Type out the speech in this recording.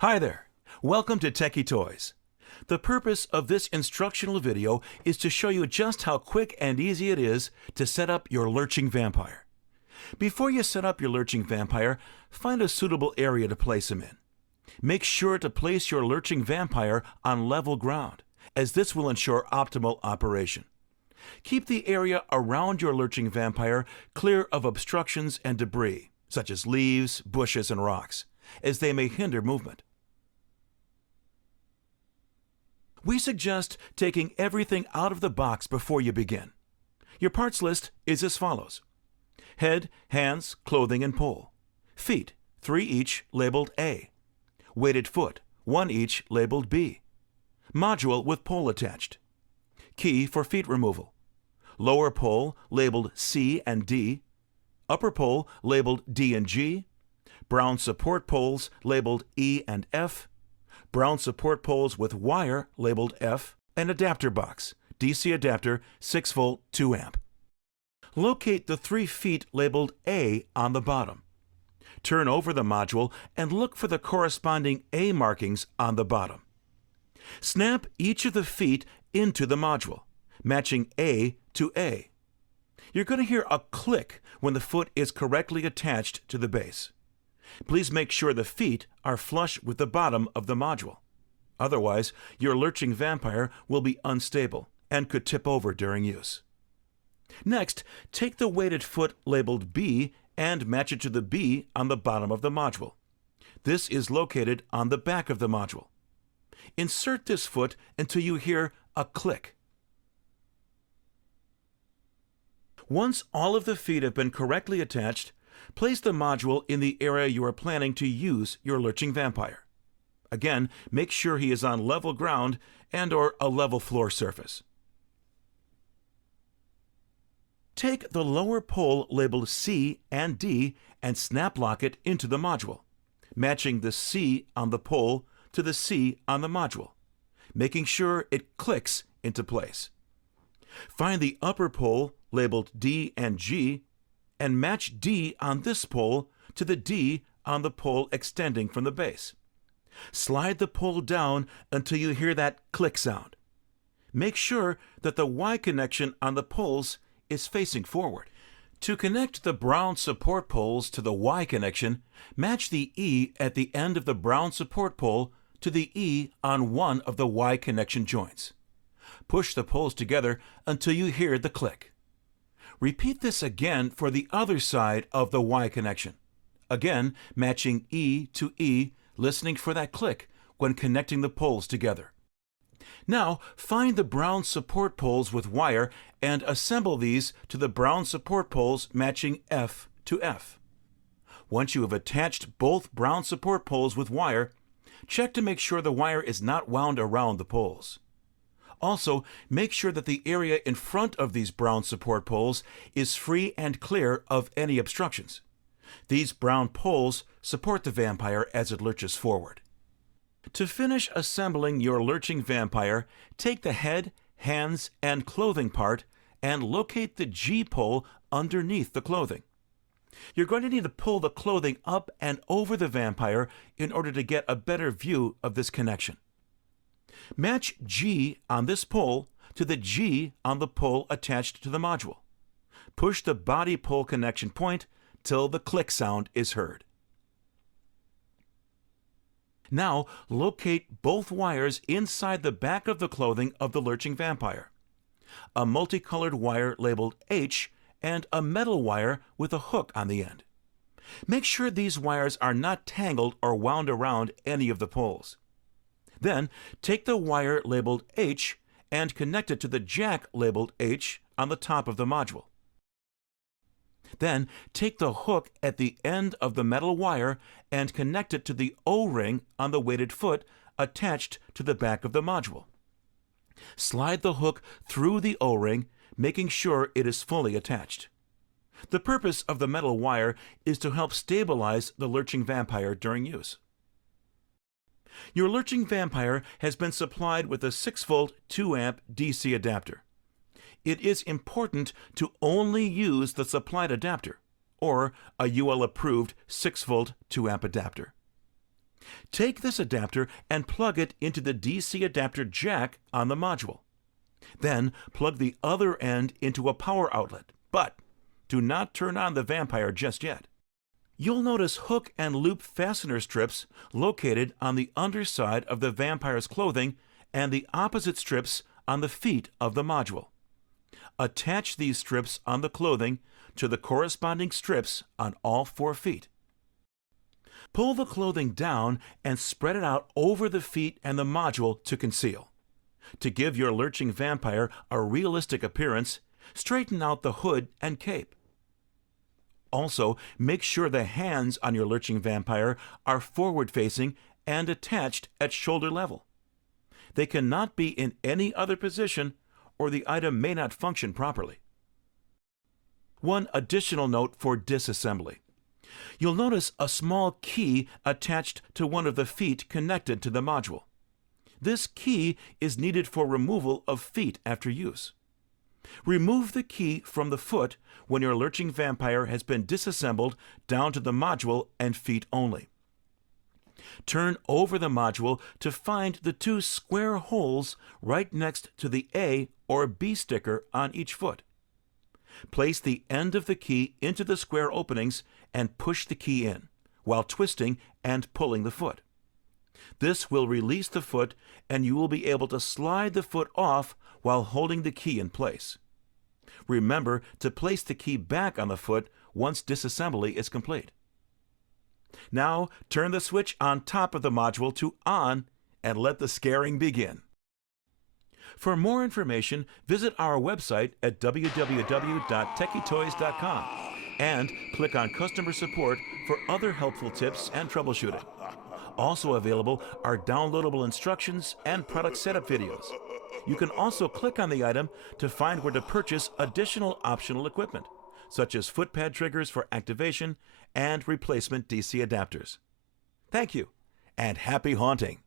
Hi there! Welcome to Tekky Toys. The purpose of this instructional video is to show you just how quick and easy it is to set up your lurching vampire. Before you set up your lurching vampire, find a suitable area to place him in. Make sure to place your lurching vampire on level ground, as this will ensure optimal operation. Keep the area around your lurching vampire clear of obstructions and debris, such as leaves, bushes, and rocks, as they may hinder movement. We suggest taking everything out of the box before you begin. Your parts list is as follows: head, hands, clothing, and pole. Feet, 3 each, labeled A. Weighted foot, 1 each, labeled B. Module with pole attached. Key for feet removal. Lower pole, labeled C and D. Upper pole, labeled D and G. Brown support poles, labeled E and F. Brown support poles with wire, labeled F. An adapter box, DC adapter, 6-volt, 2-amp. Locate the 3 feet labeled A on the bottom. Turn over the module and look for the corresponding A markings on the bottom. Snap each of the feet into the module, matching A to A. You're going to hear a click when the foot is correctly attached to the base. Please make sure the feet are flush with the bottom of the module. Otherwise, your lurching vampire will be unstable and could tip over during use. Next, take the weighted foot labeled B and match it to the B on the bottom of the module. This is located on the back of the module. Insert this foot until you hear a click. Once all of the feet have been correctly attached, place the module in the area you are planning to use your lurching vampire. Again, make sure he is on level ground and/or a level floor surface. Take the lower pole labeled C and D and snap lock it into the module, matching the C on the pole to the C on the module, making sure it clicks into place. Find the upper pole labeled D and G and match D on this pole to the D on the pole extending from the base. Slide the pole down until you hear that click sound. Make sure that the Y connection on the poles is facing forward. To connect the brown support poles to the Y connection, match the E at the end of the brown support pole to the E on one of the Y connection joints. Push the poles together until you hear the click. Repeat this again for the other side of the Y connection. Again, matching E to E, listening for that click when connecting the poles together. Now, find the brown support poles with wire and assemble these to the brown support poles matching F to F. Once you have attached both brown support poles with wire, check to make sure the wire is not wound around the poles. Also, make sure that the area in front of these brown support poles is free and clear of any obstructions. These brown poles support the vampire as it lurches forward. To finish assembling your lurching vampire, take the head, hands, and clothing part and locate the G pole underneath the clothing. You're going to need to pull the clothing up and over the vampire in order to get a better view of this connection. Match G on this pole to the G on the pole attached to the module. Push the body pole connection point till the click sound is heard. Now locate both wires inside the back of the clothing of the lurching vampire. A multicolored wire labeled H and a metal wire with a hook on the end. Make sure these wires are not tangled or wound around any of the poles. Then, take the wire labeled H and connect it to the jack labeled H on the top of the module. Then, take the hook at the end of the metal wire and connect it to the O-ring on the weighted foot attached to the back of the module. Slide the hook through the O-ring, making sure it is fully attached. The purpose of the metal wire is to help stabilize the lurching vampire during use. Your lurching vampire has been supplied with a 6-volt, 2-amp DC adapter. It is important to only use the supplied adapter, or a UL-approved 6-volt, 2-amp adapter. Take this adapter and plug it into the DC adapter jack on the module. Then plug the other end into a power outlet, but do not turn on the vampire just yet. You'll notice hook and loop fastener strips located on the underside of the vampire's clothing and the opposite strips on the feet of the module. Attach these strips on the clothing to the corresponding strips on all 4 feet. Pull the clothing down and spread it out over the feet and the module to conceal. To give your lurching vampire a realistic appearance, straighten out the hood and cape. Also, make sure the hands on your lurching vampire are forward-facing and attached at shoulder level. They cannot be in any other position or the item may not function properly. One additional note for disassembly. You'll notice a small key attached to one of the feet connected to the module. This key is needed for removal of feet after use. Remove the key from the foot when your lurching vampire has been disassembled down to the module and feet only. Turn over the module to find the 2 square holes right next to the A or B sticker on each foot. Place the end of the key into the square openings and push the key in, while twisting and pulling the foot. This will release the foot and you will be able to slide the foot off while holding the key in place. Remember to place the key back on the foot once disassembly is complete. Now turn the switch on top of the module to on and let the scaring begin. For more information, visit our website at www.tekkytoys.com and click on Customer Support for other helpful tips and troubleshooting. Also available are downloadable instructions and product setup videos. You can also click on the item to find where to purchase additional optional equipment, such as foot pad triggers for activation and replacement DC adapters. Thank you, and happy haunting!